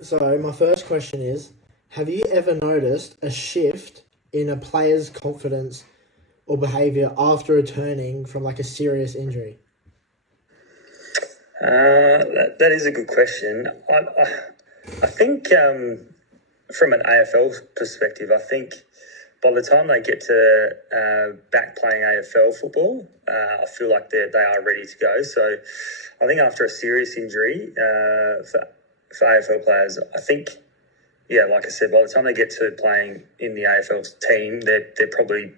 So my first question is, have you ever noticed a shift in a player's confidence or behavior after returning from like a serious injury? That is a good question. I think from an AFL perspective, I think by the time they get to back playing AFL football, I feel like they are ready to go. So I think after a serious injury for AFL players, I think, yeah, like I said, by the time they get to playing in the AFL team, they're probably,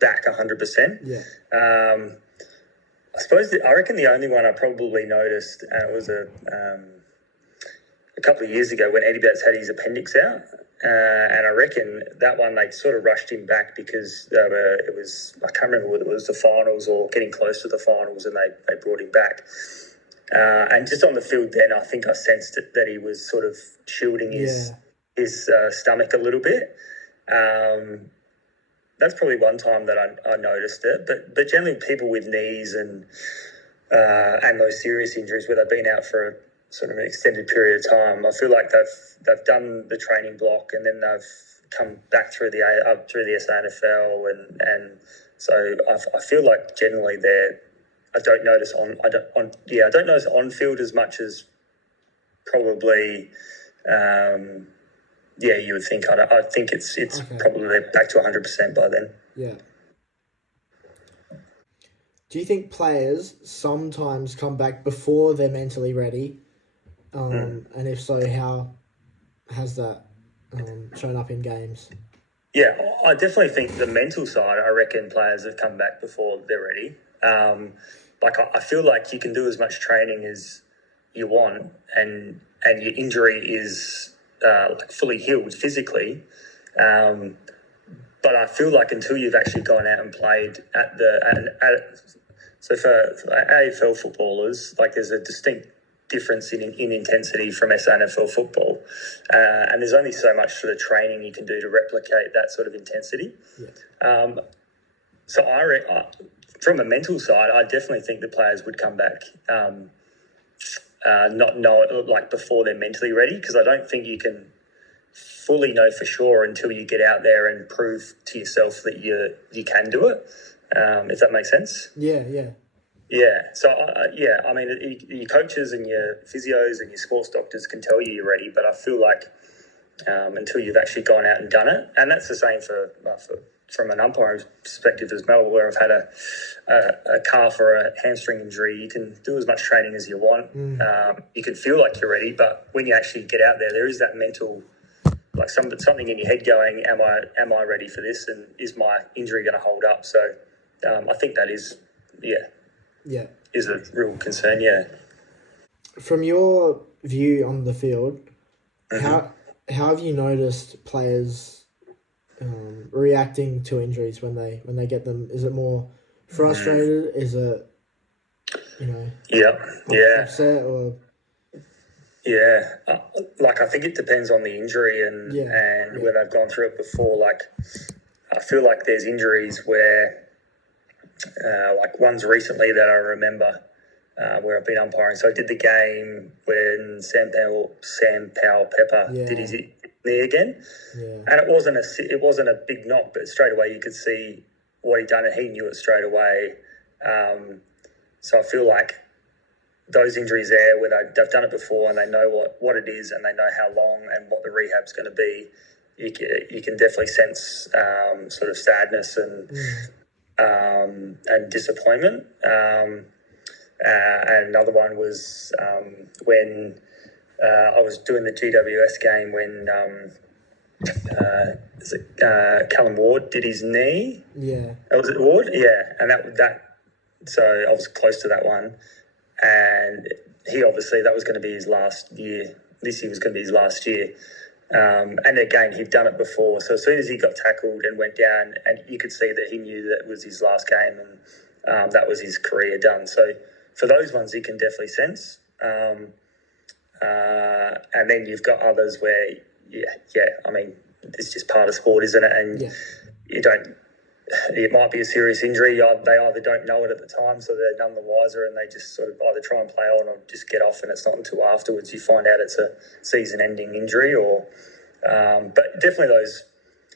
back 100%. Yeah. I suppose I reckon the only one I probably noticed was a couple of years ago when Eddie Betts had his appendix out, and I reckon that one they sort of rushed him back because it was, I can't remember whether it was the finals or getting close to the finals, and they brought him back. And just on the field then, I think I sensed that he was sort of shielding his stomach a little bit. That's probably one time that I noticed it. But generally, people with knees and those serious injuries where they've been out for a sort of an extended period of time, I feel like they've done the training block and then they've come back through the SANFL and so I feel like generally I don't notice on field as much as probably. You would think. I think it's okay. Probably back to 100% by then. Yeah. Do you think players sometimes come back before they're mentally ready? And if so, how has that shown up in games? Yeah, I definitely think the mental side, I reckon players have come back before they're ready. I feel like you can do as much training as you want and your injury is fully healed physically. But I feel like until you've actually gone out and played so for AFL footballers, like there's a distinct difference in intensity from SANFL football, and there's only so much sort of training you can do to replicate that sort of intensity. Yeah. So from a mental side, I definitely think the players would come back. Not know it like before they're mentally ready, because I don't think you can fully know for sure until you get out there and prove to yourself that you can do it. If that makes sense. Yeah. So I mean, your coaches and your physios and your sports doctors can tell you you're ready, but I feel like until you've actually gone out and done it, and that's the same from an umpire's perspective as well, where I've had a calf or a hamstring injury. You can do as much training as you want. You can feel like you're ready, but when you actually get out there is that mental, like something in your head going, am I ready for this? And is my injury going to hold up? So I think that is a real concern, yeah. From your view on the field, how have you noticed players reacting to injuries when they get them? Is it more frustrated? Is it upset or? Yeah, I think it depends on the injury and when they've gone through it before. Like, I feel like there's injuries where, like ones recently that I remember where I've been umpiring. So I did the game when Sam Powell Pepper did his knee again, and it wasn't a big knock, but straight away you could see what he'd done, and he knew it straight away. So I feel like those injuries there, where they've done it before and they know what it is and they know how long and what the rehab's going to be, you can definitely sense sort of sadness and disappointment. And another one was when I was doing the GWS game when Callum Ward did his knee. Yeah. Was it Ward? Yeah, and that. So I was close to that one, and he obviously that was going to be his last year. This year was going to be his last year. And again, he'd done it before. So as soon as he got tackled and went down, and you could see that he knew that it was his last game and that was his career done. So for those ones, you can definitely sense. And then you've got others where, I mean, it's just part of sport, isn't it? And you don't it might be a serious injury. They either don't know it at the time, so they're none the wiser, and they just sort of either try and play on or just get off, and it's not until afterwards you find out it's a season-ending injury. Or, but definitely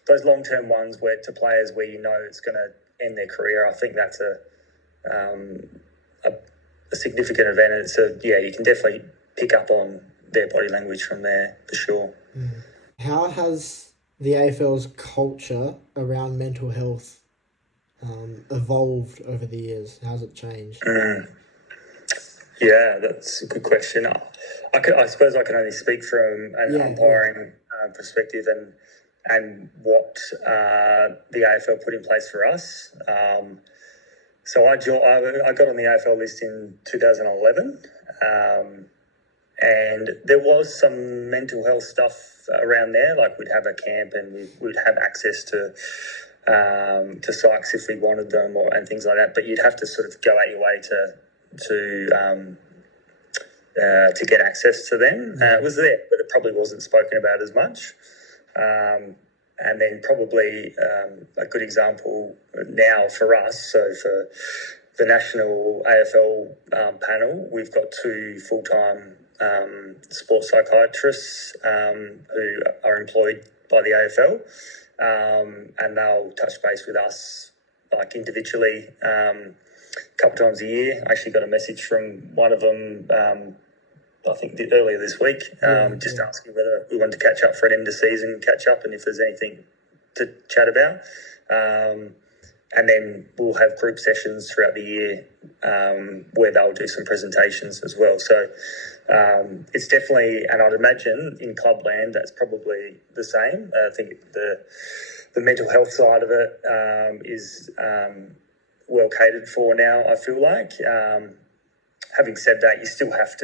those long-term ones where to players where you know it's going to end their career. I think that's a significant event. And you can definitely pick up on their body language from there for sure. How has the AFL's culture around mental health evolved over the years? How's it changed? Yeah, that's a good question. I suppose I can only speak from an umpiring perspective and what the AFL put in place for us. So I got on the AFL list in 2011, and there was some mental health stuff around there. Like we'd have a camp and we'd have access to psychs if we wanted them and things like that. But you'd have to sort of go out your way to get access to them. It was there, but it probably wasn't spoken about as much. And then probably a good example now for us, so for the national AFL panel, we've got 2 full-time sports psychiatrists who are employed by the AFL, and they'll touch base with us like individually a couple times a year. I actually got a message from one of them I think earlier this week, just asking whether we wanted to catch up for an end of season catch up and if there's anything to chat about. And then we'll have group sessions throughout the year where they'll do some presentations as well. So it's definitely, and I'd imagine in clubland that's probably the same. I think the mental health side of it is well catered for now, I feel like. Having said that, you still have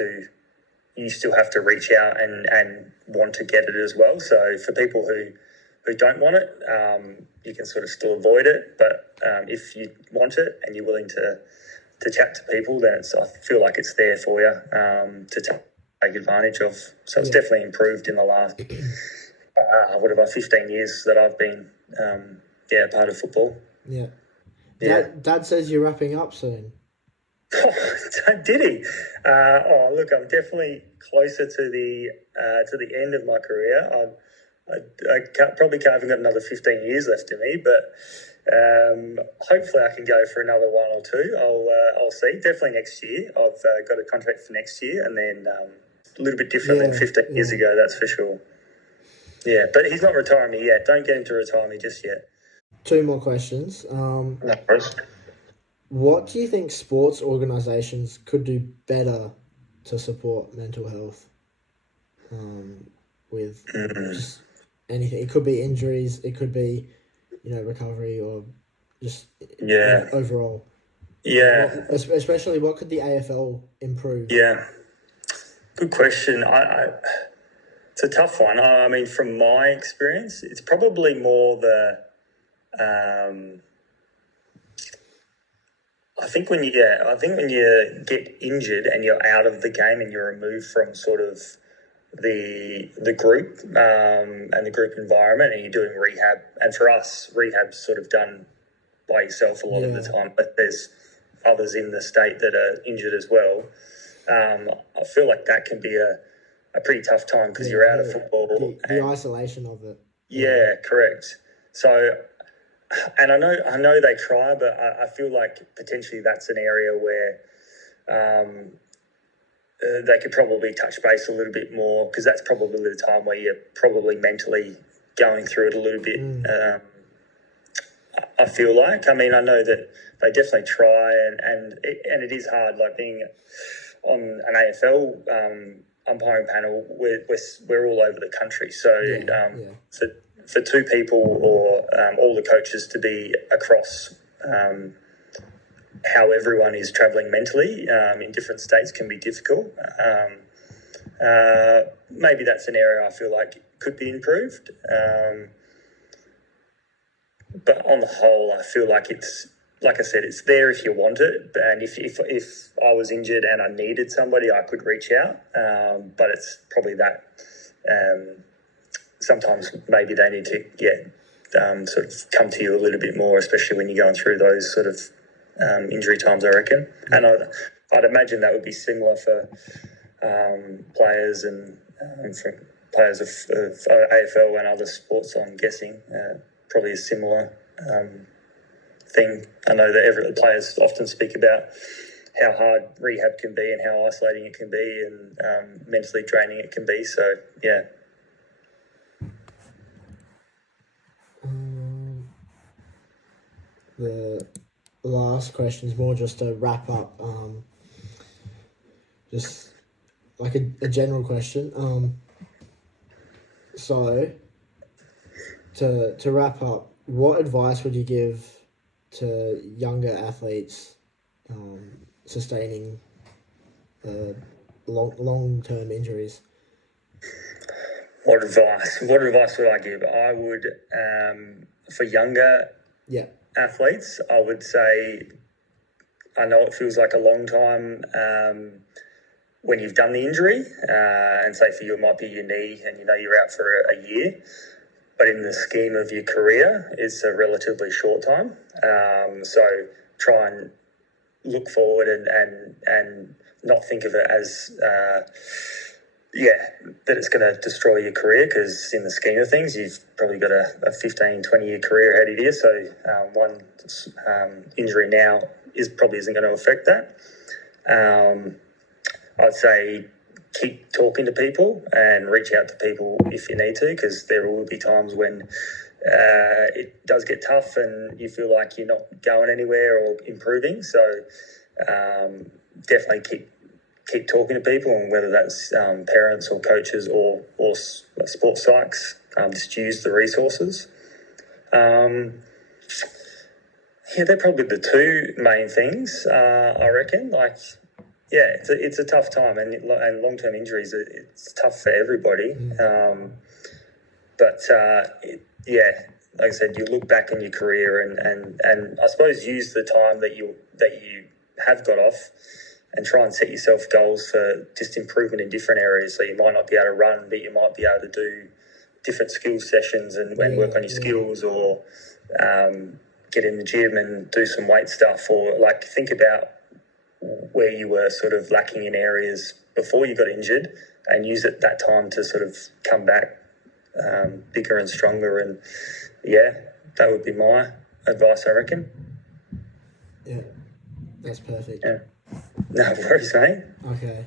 to reach out and want to get it as well. So for people who don't want it, you can sort of still avoid it. But if you want it and you're willing to chat to people, then I feel like it's there for you to take advantage of. So it's definitely improved in the last 15 years that I've been part of football. Yeah. Dad says you're wrapping up soon. Oh, did he? Look, I'm definitely closer to the end of my career. I probably haven't got another 15 years left in me, but hopefully I can go for another 1 or 2. I'll see. Definitely next year. I've got a contract for next year, and then a little bit different than 15 years ago, that's for sure. Yeah, but he's not retiring me yet. Don't get him to retire me just yet. 2 more questions. No worries. What do you think sports organisations could do better to support mental health with just anything? It could be injuries, it could be, recovery, or just overall. Yeah. Especially, what could the AFL improve? Yeah. Good question. It's a tough one. I mean, from my experience, it's probably more I think when you get injured and you're out of the game and you're removed from sort of the group and the group environment, and you're doing rehab. And for us, rehab's sort of done by yourself a lot of the time, but there's others in the state that are injured as well. I feel like that can be a pretty tough time because you're out of football. The isolation of it. Yeah, correct. So, and I know they try, but I feel like potentially that's an area where they could probably touch base a little bit more, because that's probably the time where you're probably mentally going through it a little bit. I feel like. I mean, I know that they definitely try, and it is hard. Like being on an AFL umpiring panel, we're all over the country. So for 2 people or all the coaches to be across how everyone is travelling mentally in different states can be difficult. Maybe that's an area I feel like could be improved. But on the whole, I feel like it's, like I said, it's there if you want it. And if I was injured and I needed somebody, I could reach out. But it's probably that sometimes maybe they need to sort of come to you a little bit more, especially when you're going through those sort of injury times, I reckon. And I'd imagine that would be similar for players and for players of AFL and other sports, I'm guessing. Probably a similar thing. I know that players often speak about how hard rehab can be and how isolating it can be and mentally draining it can be. So, yeah. The last question is more just to wrap up, just like a general question. So, to wrap up, what advice would you give to younger athletes sustaining long-term injuries? What advice would I give? I would, for younger athletes, I would say, I know it feels like a long time when you've done the injury, and say for you it might be your knee and you know you're out for a year, but in the scheme of your career, it's a relatively short time. So try and look forward and not think of it as that it's going to destroy your career, because in the scheme of things, you've probably got a 15, 20-year career ahead of you. So one injury now probably isn't going to affect that. I'd say keep talking to people and reach out to people if you need to, because there will be times when it does get tough and you feel like you're not going anywhere or improving. So definitely keep talking to people, and whether that's parents or coaches or sports psychs, just use the resources. They're probably the two main things, I reckon. Like, yeah, it's a tough time, and long-term injuries, it's tough for everybody. But like I said, you look back in your career and I suppose use the time that you have got off and try and set yourself goals for just improvement in different areas. So you might not be able to run, but you might be able to do different skill sessions and work on your skills, or get in the gym and do some weight stuff, or like think about where you were sort of lacking in areas before you got injured and use that time to sort of come back bigger and stronger. And that would be my advice, I reckon. Yeah, that's perfect. Yeah. No worries, mate. Okay.